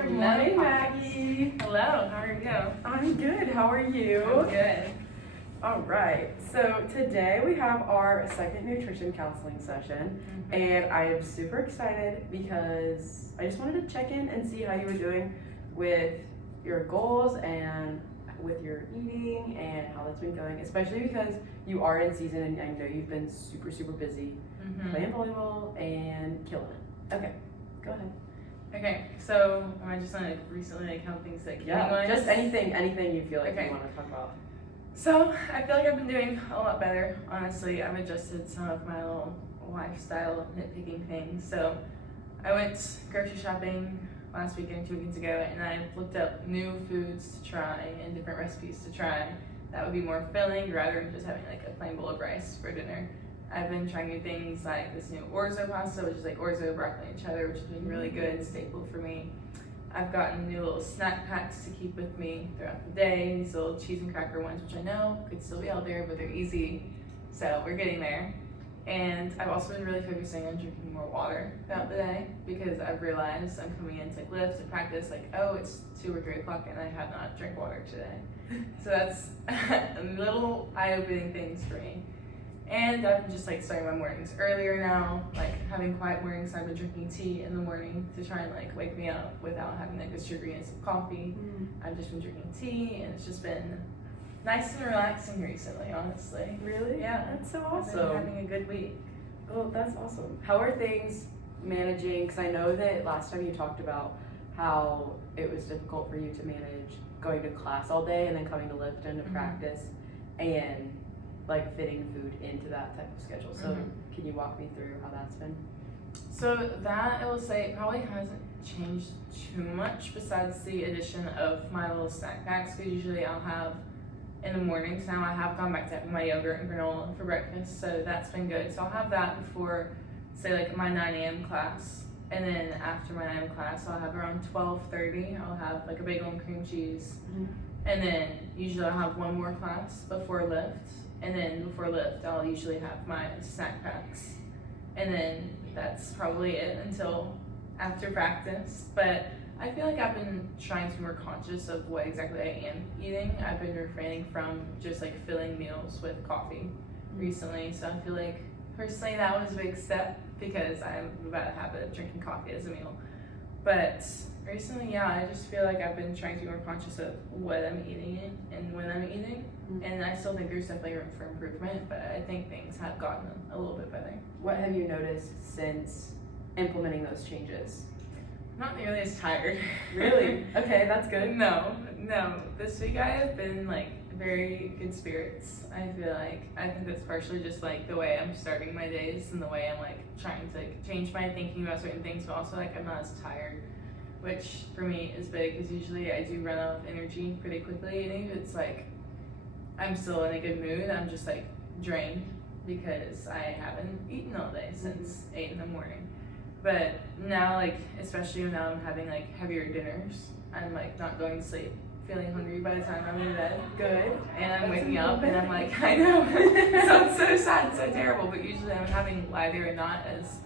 Good morning, Maggie. Hello, how are you? I'm good. How are you? I'm good. All right. So today we have our second nutrition counseling session, and I am super excited because I just wanted to check in and see how you were doing with your goals and with your eating and how that's been going, especially because you are in season and I know you've been super busy playing volleyball and killing it. Okay, go ahead. Okay, so am I just on recently how things like just anything you feel like you want to talk about. So I feel like I've been doing a lot better. Honestly, I've adjusted some of my little lifestyle nitpicking things. So I went grocery shopping last weekend, 2 weekends ago, and I looked up new foods to try and different recipes to try that would be more filling rather than just having like a plain bowl of rice for dinner. I've been trying new things like this new orzo pasta, which is like orzo, broccoli, and cheddar, which has been really good and staple for me. I've gotten new little snack packs to keep with me throughout the day. These little cheese and cracker ones, which I know could still be out there, but they're easy. So we're getting there. And I've also been really focusing on drinking more water throughout the day because I've realized I'm coming into like lifts and practice like, oh, it's 2 or 3 o'clock and I have not drank water today. So that's little eye-opening things for me. And I've been just like starting my mornings earlier now, like having quiet mornings. I've been drinking tea in the morning to try and like wake me up without having like the sugeriness of coffee. I've just been drinking tea and it's just been nice and relaxing recently, honestly. Really? Yeah. That's so I've been awesome. having a good week. Oh, that's awesome. How are things managing? Because I know that last time you talked about how it was difficult for you to manage going to class all day and then coming to lift and to practice and like fitting food into that type of schedule. So can you walk me through how that's been? So that, I will say, probably hasn't changed too much besides the addition of my little snack packs, because usually I'll have in the mornings. Now I have gone back to having my yogurt and granola for breakfast, so that's been good. So I'll have that before, say, like my 9 a.m. class, and then after my 9 a.m. class, I'll have around 12:30. I'll have like a bagel and cream cheese, and then usually I'll have one more class before lift, and then before lift, I'll usually have my snack packs, and then that's probably it until after practice. But I feel like I've been trying to be more conscious of what exactly I am eating. I've been refraining from just like filling meals with coffee recently. So I feel like personally that was a big step because I'm about a habit of drinking coffee as a meal. But recently, yeah, I just feel like I've been trying to be more conscious of what I'm eating and when I'm eating. And I still think there's definitely room for improvement, but I think things have gotten a little bit better. What have you noticed since implementing those changes? Not nearly as tired. Really? Okay, that's good. No. This week I have been like very good spirits. I feel like I think that's partially just like the way I'm starting my days and the way I'm like trying to like, change my thinking about certain things, but also like I'm not as tired, which for me is big because usually I do run out of energy pretty quickly, and if it's like I'm still in a good mood, I'm just like drained because I haven't eaten all day since 8 in the morning. But now, like, especially now I'm having like heavier dinners, I'm like not going to sleep feeling hungry by the time I'm in bed. Good. And I'm waking up and I'm like, I know, it sounds so sad and so terrible, but usually I'm having either or not as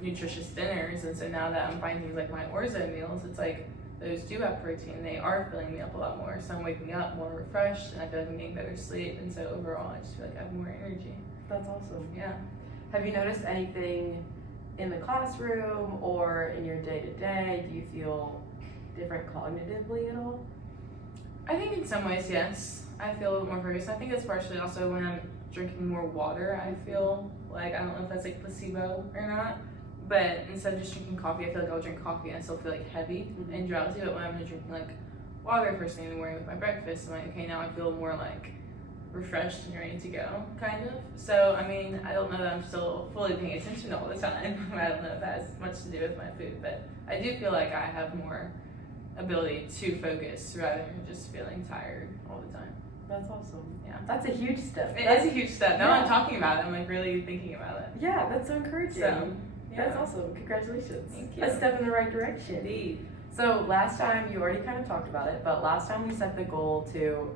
nutritious dinners. And so now that I'm finding things like my orzo meals, it's like those do have protein, they are filling me up a lot more. So I'm waking up more refreshed and I feel like I'm getting better sleep. And so overall, I just feel like I have more energy. That's awesome. Yeah. Have you noticed anything in the classroom or in your day-to-day? Do you feel different cognitively at all? I think in some ways, yes. I feel a little more focused. I think it's partially also when I'm drinking more water, I feel like, I don't know if that's like placebo or not, but instead of just drinking coffee, I feel like I'll drink coffee and I still feel like heavy and drowsy. But when I'm drinking like water first thing in the morning with my breakfast, I'm like, okay, now I feel more like refreshed and ready to go, kind of. So, I mean, I don't know that I'm still fully paying attention all the time. I don't know if that has much to do with my food, but I do feel like I have more ability to focus rather than just feeling tired all the time. That's awesome. Yeah. That's a huge step. It is a huge step. Now I'm talking about it, I'm like really thinking about it. Yeah, that's so encouraging. So, That's awesome. Congratulations. Thank you. A step in the right direction. Indeed. So last time, you already kind of talked about it, but last time we set the goal to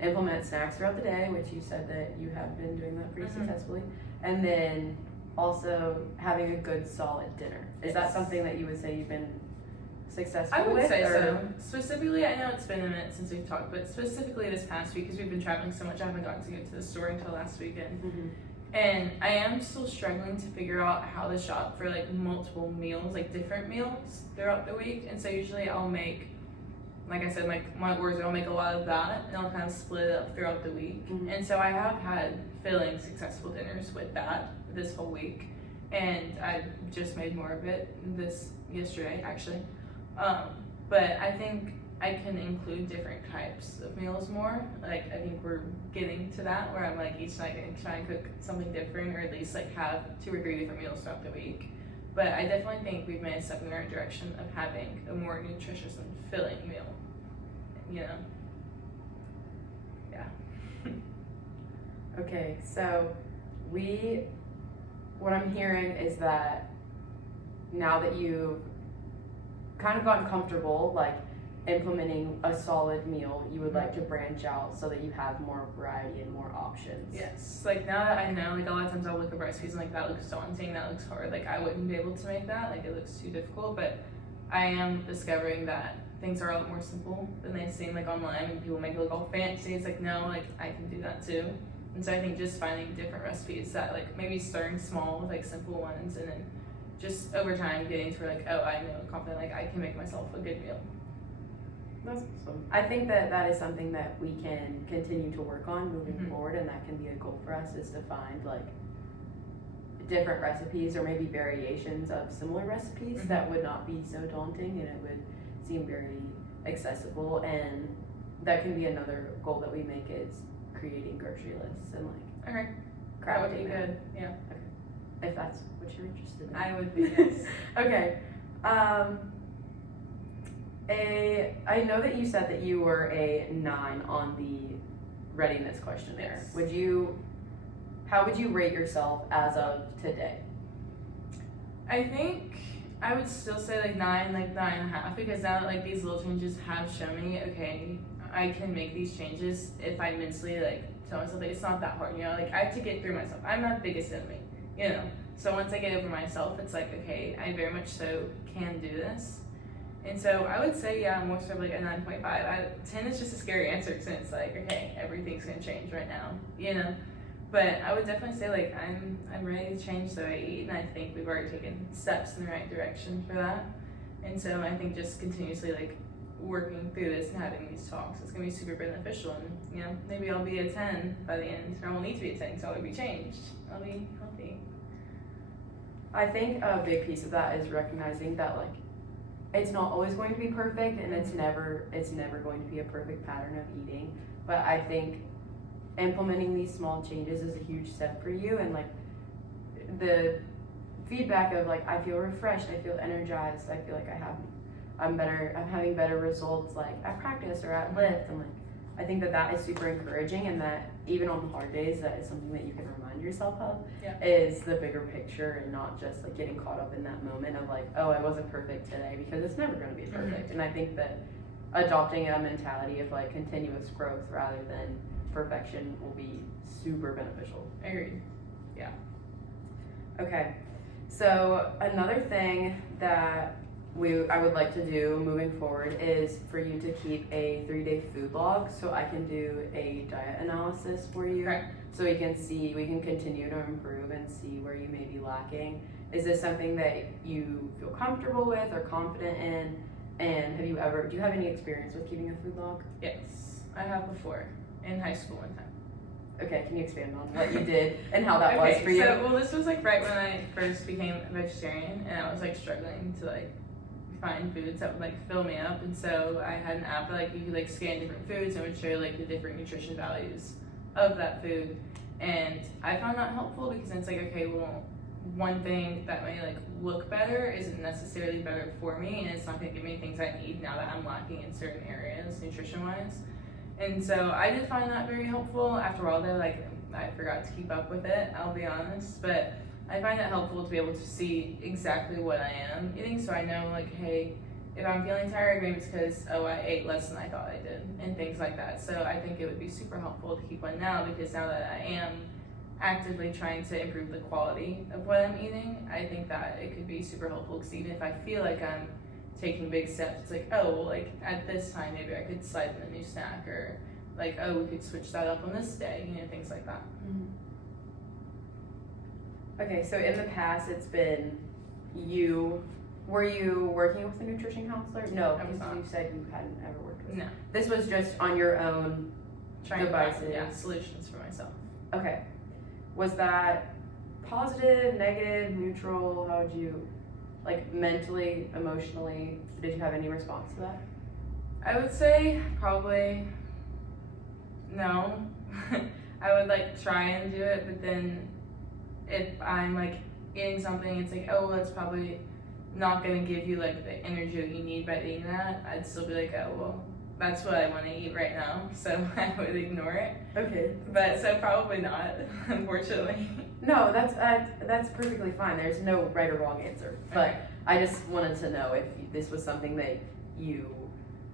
implement snacks throughout the day, which you said that you have been doing that pretty successfully, and then also having a good solid dinner. Is that something that you would say you've been successful I would with? say or? so. Specifically, I know it's been a minute since we've talked, but specifically this past week, because we've been traveling so much, I haven't gotten to go to the store until last weekend. Mm-hmm. And I am still struggling to figure out how to shop for like multiple meals, like different meals throughout the week. And so usually I'll make, like I said, my orders, I'll make a lot of that and I'll kind of split it up throughout the week. Mm-hmm. And so I have had filling, successful dinners with that this whole week. And I just made more of it yesterday actually. But I think I can include different types of meals more. Like I think we're getting to that where I'm like each night gonna try and cook something different, or at least like have 2 or 3 different meals throughout the week. But I definitely think we've made a step in the right direction of having a more nutritious and filling meal. You know? Yeah. Okay, so what I'm hearing is that now that you've kind of gotten comfortable, like implementing a solid meal, you would like to branch out so that you have more variety and more options. Yes, like now that I know, like a lot of times I'll look at recipes and like that looks daunting, that looks hard, like I wouldn't be able to make that, like it looks too difficult, but I am discovering that things are a lot more simple than they seem like online, and people make it look all fancy. It's like, no, like I can do that too. And so I think just finding different recipes that like maybe starting small with like simple ones, and then just over time getting to where like, oh, I know confident, like I can make myself a good meal. That's awesome. I think that is something that we can continue to work on moving Mm-hmm. forward, and that can be a goal for us, is to find like different recipes or maybe variations of similar recipes Mm-hmm. that would not be so daunting and it would seem very accessible. And that can be another goal that we make, is creating grocery lists and like Okay, that would crafting be them, good. Yeah, if that's what you're interested in. I would be. Yes. Okay. I know that you said that you were a 9 on the readiness questionnaire. Yes. How would you rate yourself as of today? I think I would still say like 9.5, because now that like these little changes have shown me, okay, I can make these changes if I mentally like tell myself that it's not that hard, you know, like I have to get through myself. I'm my biggest enemy, you know. So once I get over myself, it's like, okay, I very much so can do this. And so I would say, yeah, more sort of like a 9.5. 10 is just a scary answer, since it's like, okay, everything's gonna change right now, you know. But I would definitely say like I'm ready to change the way I eat, and I think we've already taken steps in the right direction for that. And so I think just continuously like working through this and having these talks, it's gonna be super beneficial. And you know, maybe I'll be a 10 by the end. I won't need to be a 10 because I'll be changed. I'll be healthy. I think a big piece of that is recognizing that like it's not always going to be perfect, and it's never going to be a perfect pattern of eating. But I think implementing these small changes is a huge step for you, and like the feedback of like I feel refreshed, I feel energized, I feel like I'm having better results like at practice or at lift, and like I think that is super encouraging, and that even on the hard days, that is something that you can remind yourself of. Yeah. Is the bigger picture, and not just like getting caught up in that moment of like, oh, I wasn't perfect today, because it's never going to be perfect. Mm-hmm. And I think that adopting a mentality of like continuous growth rather than perfection will be super beneficial. Agreed. Yeah. Okay, so another thing that I would like to do moving forward is for you to keep a 3-day food log, so I can do a diet analysis for you. Okay. So we can continue to improve and see where you may be lacking. Is this something that you feel comfortable with or confident in? And do you have any experience with keeping a food log? Yes, I have before in high school one time. Okay, can you expand on what you did and how that was for you? So, well, this was like right when I first became a vegetarian, and I was like struggling to like find foods that would like fill me up. And so I had an app that like you could like scan different foods and it would show like the different nutrition values of that food. And I found that helpful, because it's like, okay, well, one thing that may like look better isn't necessarily better for me, and it's not going to give me things I need now that I'm lacking in certain areas nutrition wise. And so I did find that very helpful. After all though, like I forgot to keep up with it, I'll be honest, but I find it helpful to be able to see exactly what I am eating, so I know like, hey, if I'm feeling tired, maybe it's because, oh, I ate less than I thought I did, and things like that. So I think it would be super helpful to keep one now, because now that I am actively trying to improve the quality of what I'm eating, I think that it could be super helpful, because even if I feel like I'm taking big steps. It's like, oh, well, like at this time maybe I could slide in a new snack, or like, oh, we could switch that up on this day, things like that. Okay, so in the past it's been were you working with a nutrition counselor? No, I was because not. you said you hadn't ever worked with. No. This was just on your own Trying devices. to find solutions for myself. Okay. Was that positive, negative, neutral? How would you, like, mentally, emotionally, did you have any response to that? I would say probably no. I would like try and do it, but then if I'm like eating something, it's like, oh, well, that's probably not gonna give you like the energy that you need by eating that. I'd still be like, oh, well, that's what I want to eat right now, so I would ignore it. Okay. But so probably not, unfortunately. No, that's perfectly fine. There's no right or wrong answer. But Okay. I just wanted to know if this was something that you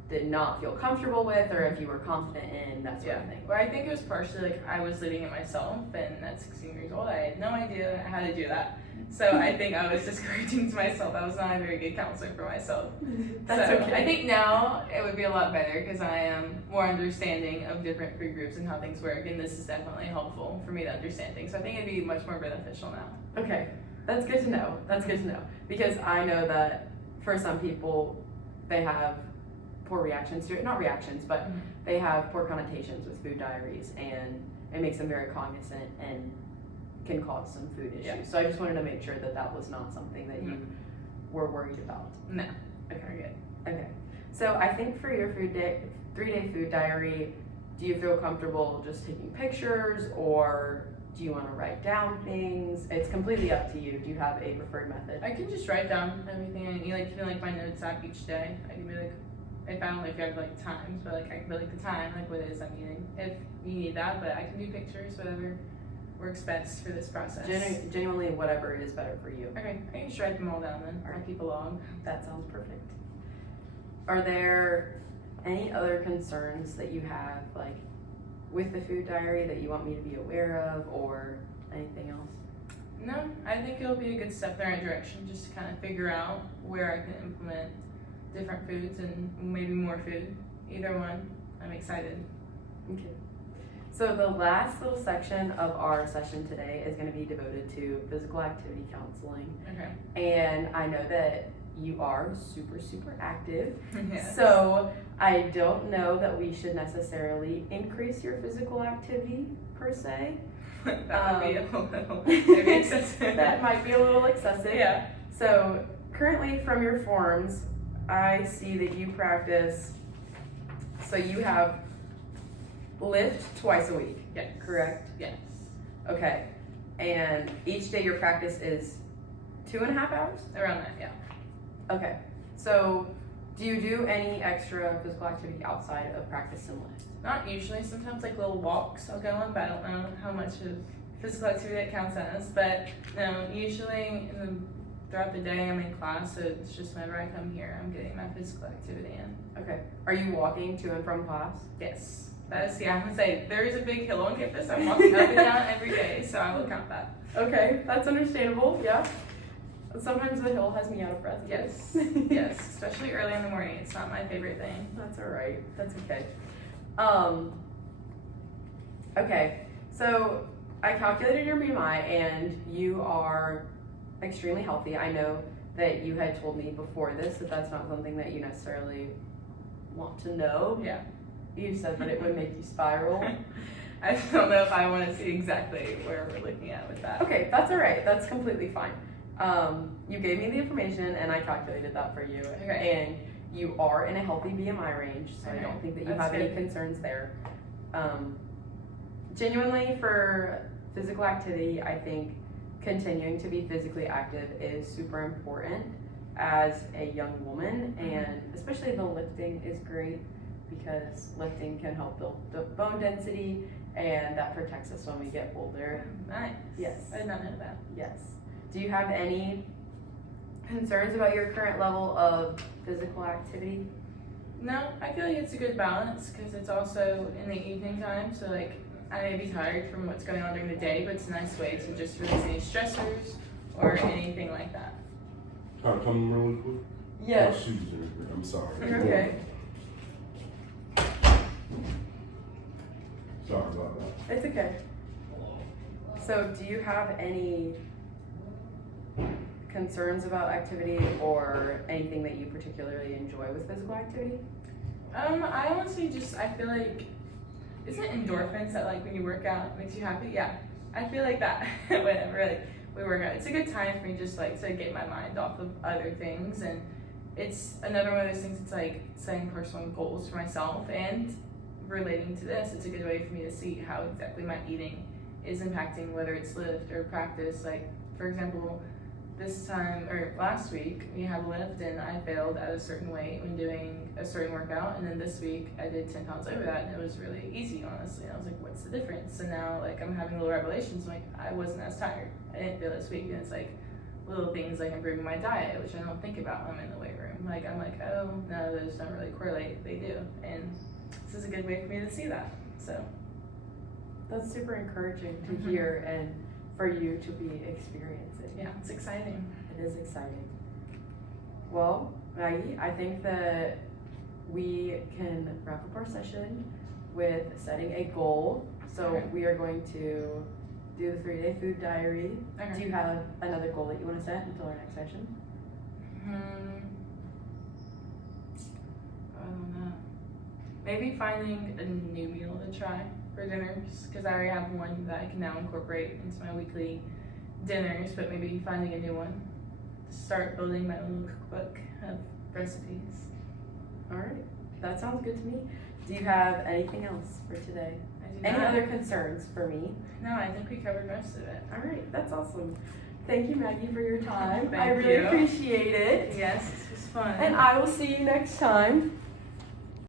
did not feel comfortable with, or if you were confident in, that sort of thing. Well, I think it was partially like I was leading it myself, and at 16 years old, I had no idea how to do that. So I think I was discouraging to myself. I was not a very good counselor for myself. That's so okay. I think now it would be a lot better because I am more understanding of different food groups and how things work, and this is definitely helpful for me to understand things. So I think it'd be much more beneficial now. Okay, that's good to know. That's good to know. Because I know that for some people, they have poor reactions to it. Not reactions, but they have poor connotations with food diaries, and it makes them very cognizant and can cause some food issues. Yeah. So I just wanted to make sure that that was not something that you were worried about. No. Okay, good. Okay. So I think for your 3-day food diary, do you feel comfortable just taking pictures, or do you want to write down things? It's completely up to you. Do you have a preferred method? I can just write down everything I eat, like even like my notes app each day. I can be like, if I don't know if you have like times, but like I can be like the time, like what it is I'm eating. If you need that, but I can do pictures, whatever works best for this process. Genuinely, whatever is better for you. Okay, I can just write them all down then. I'll keep a log. That sounds perfect. Are there any other concerns that you have, like with the food diary, that you want me to be aware of, or anything else? No, I think it'll be a good step in the right direction, just to kind of figure out where I can implement different foods and maybe more food. Either one, I'm excited. Okay. So the last little section of our session today is going to be devoted to physical activity counseling. Okay. And I know that you are super active. Yes. So I don't know that we should necessarily increase your physical activity per se. That would be a little maybe excessive. That might be a little excessive. Yeah. So currently from your forms, I see that you practice, so you have lift twice a week. Yes. Correct? Yes. Okay. And each day your practice is 2.5 hours? Around that, yeah. Okay. So do you do any extra physical activity outside of practice and lift? Not usually. Sometimes like little walks I'll go on, but I don't know how much of physical activity that counts as. But no, usually throughout the day I'm in class, so it's just whenever I come here, I'm getting my physical activity in. Okay. Are you walking to and from class? Yes. That is, I'm gonna say there is a big hill on campus. I'm walking up and down every day, so I will count that. Okay, that's understandable. Yeah. Sometimes the hill has me out of breath. Yes. Yes. Especially early in the morning. It's not my favorite thing. That's all right. That's okay. Okay. So I calculated your BMI, and you are extremely healthy. I know that you had told me before this that that's not something that you necessarily want to know. Yeah. You said that it would make you spiral. I don't know if I want to see exactly where we're looking at with that. Okay, that's all right. That's completely fine. You gave me the information, and I calculated that for you. Okay. And you are in a healthy BMI range, so I don't think that you That's have any good. concerns there. Genuinely, for physical activity, I think continuing to be physically active is super important as a young woman, and especially the lifting is great because lifting can help build the bone density, and that protects us when we get older. Nice. Yes. I did not know that. Yes. Do you have any concerns about your current level of physical activity? No, I feel like it's a good balance because it's also in the evening time, so like I may be tired from what's going on during the day, but it's a nice way to just release any stressors or anything like that. Can I come really quick? Yes. Oh, shoot, Jennifer. I'm sorry. You're okay. Sorry about that. It's okay. So, do you have any concerns about activity or anything that you particularly enjoy with physical activity? I honestly I feel like, isn't endorphins that like when you work out makes you happy? Yeah, I feel like that whenever like we work out. It's a good time for me just like to get my mind off of other things, and it's another one of those things. It's like setting personal goals for myself, and relating to this, it's a good way for me to see how exactly my eating is impacting whether it's lift or practice. Like for example, this time or last week we had lift and I failed at a certain weight when doing a certain workout, and then this week I did 10 pounds over that and it was really easy, honestly. I was like, what's the difference? And now like I'm having little revelations. I'm like, I wasn't as tired. I didn't feel this week, and it's like little things like improving my diet, which I don't think about when I'm in the weight room. Like I'm like, oh no, those don't really correlate. They do, and this is a good way for me to see that. So That's super encouraging to hear and for you to be experiencing. yeah, it's exciting. It is exciting. Well, Maggie, I think that we can wrap up our session with setting a goal. So Okay. we are going to do the 3-day food diary. Okay. Do you have another goal that you want to set until our next session? I don't know. Maybe finding a new meal to try for dinners, because I already have one that I can now incorporate into my weekly dinners, but maybe finding a new one to start building my own cookbook of recipes. All right, that sounds good to me. Do you have anything else for today? I do Any not. other concerns for me? No, I think we covered most of it. All right, that's awesome. Thank you, Maggie, for your time. I Thank really you. appreciate it. Yes, this was fun. And I will see you next time.